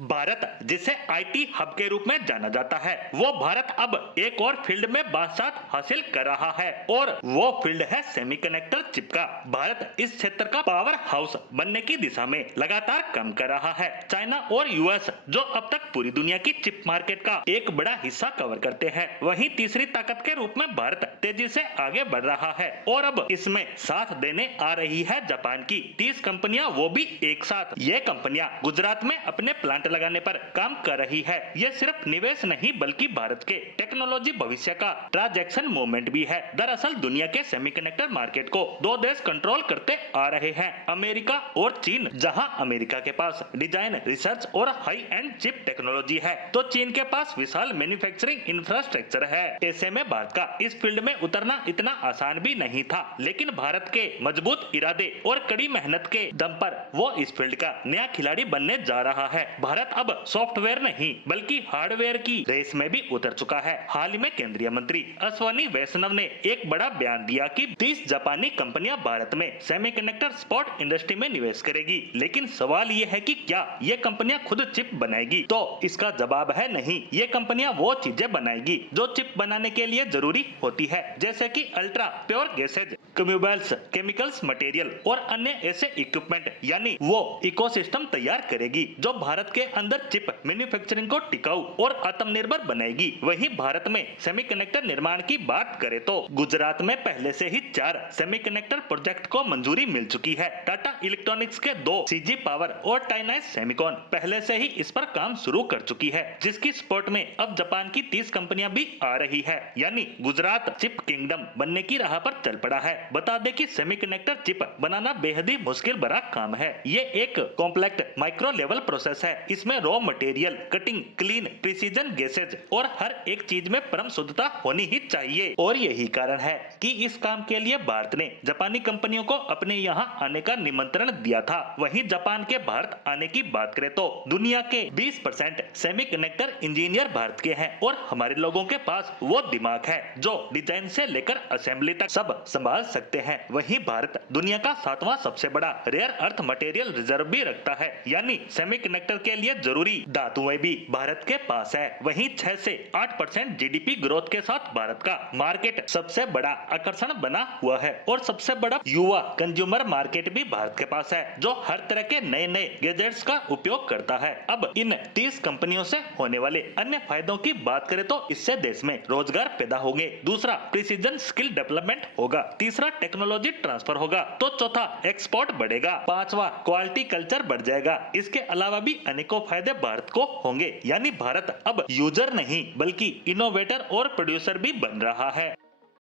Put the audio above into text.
भारत, जिसे IT hub के रूप में जाना जाता है, वो भारत अब एक और फील्ड में बादशाह हासिल कर रहा है और वो फील्ड है सेमीकंडक्टर चिप का। भारत इस क्षेत्र का पावर हाउस बनने की दिशा में लगातार काम कर रहा है। चाइना और यूएस, जो अब तक पूरी दुनिया की चिप मार्केट का एक बड़ा हिस्सा कवर करते हैं, वहीं तीसरी ताकत के रूप में भारत तेजी से आगे बढ़ रहा है और अब इसमें साथ देने आ रही है जापान की 30 कंपनियां, वो भी एक साथ। ये कंपनियां गुजरात में अपने प्लांट लगाने पर काम कर रही है। ये सिर्फ निवेश नहीं बल्कि भारत के टेक्नोलॉजी भविष्य का ट्रांजैक्शन मूवमेंट भी है। दरअसल दुनिया के सेमीकंडक्टर मार्केट को दो देश कंट्रोल करते आ रहे हैं, अमेरिका और चीन। जहां अमेरिका के पास डिजाइन, रिसर्च और हाई एंड चिप टेक्नोलॉजी है, तो चीन के पास विशाल मैन्युफैक्चरिंग इंफ्रास्ट्रक्चर है। ऐसे में भारत का इस फील्ड में उतरना इतना आसान भी नहीं था, लेकिन भारत के मजबूत इरादे और कड़ी मेहनत के दम पर वो इस फील्ड का नया खिलाड़ी बनने जा रहा है। भारत अब सॉफ्टवेयर नहीं बल्कि हार्डवेयर की रेस में भी उतर चुका है। हाल ही में केंद्रीय मंत्री अश्वनी वैष्णव ने एक बड़ा बयान दिया कि 30 जापानी कंपनियां भारत में सेमीकंडक्टर स्पॉट इंडस्ट्री में निवेश करेगी। लेकिन सवाल ये है कि क्या ये कंपनियां खुद चिप बनाएगी? तो इसका जवाब है नहीं। ये कंपनियां वो चीजें बनाएगी जो चिप बनाने के लिए जरूरी होती है, जैसे कि ultra pure gases, consumables, chemicals, material और अन्य ऐसे इक्विपमेंट, यानी वो इकोसिस्टम तैयार करेगी जो भारत के अंदर चिप मैन्युफैक्चरिंग को टिकाऊ और आत्मनिर्भर बनाएगी। वहीं भारत में सेमीकंडक्टर निर्माण की बात करें तो गुजरात में पहले से ही 4 सेमीकंडक्टर प्रोजेक्ट को मंजूरी मिल चुकी है। टाटा इलेक्ट्रॉनिक्स के 2, सीजी पावर और टाइनाइस सेमिकॉन पहले से ही इस पर काम शुरू कर चुकी है, जिसकी सपोर्ट में अब जापान की 30 कंपनियां भी आ रही है। यानी गुजरात चिप किंगडम बनने की राह पर चल पड़ा है। बता दें कि सेमीकंडक्टर चिप बनाना बेहद ही मुश्किल भरा काम है। ये एक कॉम्प्लेक्स माइक्रो लेवल प्रोसेस है। इसमें raw material, cutting, clean, precision gases और हर एक चीज में परम शुद्धता होनी ही चाहिए। और यही कारण है कि इस काम के लिए भारत ने जापानी कंपनियों को अपने यहाँ आने का निमंत्रण दिया था। वहीं जापान के भारत आने की बात करें तो दुनिया के 20% सेमीकंडक्टर इंजीनियर भारत के हैं और हमारे लोगों के पास वो दिमाग है जो डिजाइन से लेकर असेंबली तक सब संभाल सकते हैं। वहीं भारत दुनिया का 7वां सबसे बड़ा रेयर अर्थ मटेरियल रिजर्व भी रखता है, यानी सेमीकंडक्टर के लिए जरूरी धातुएं भी भारत के पास है। वहीं 6 से 8% जीडीपी ग्रोथ के साथ भारत का मार्केट सबसे बड़ा आकर्षण बना हुआ है और सबसे बड़ा युवा कंज्यूमर मार्केट भी भारत के पास है, जो हर तरह के नए नए गैजेट्स का उपयोग करता है। अब इन 30 कंपनियों से होने वाले अन्य फायदों की बात करें तो इससे देश में रोजगार पैदा होंगे। दूसरा, प्रिसीजन स्किल डेवलपमेंट होगा। तीसरा, टेक्नोलॉजी ट्रांसफर होगा। तो चौथा, एक्सपोर्ट बढ़ेगा। पांचवा, क्वालिटी कल्चर बढ़ जाएगा। इसके अलावा भी अनेकों फायदे भारत को होंगे। यानी भारत अब यूजर नहीं बल्कि इनोवेटर और प्रोड्यूसर भी बन रहा है।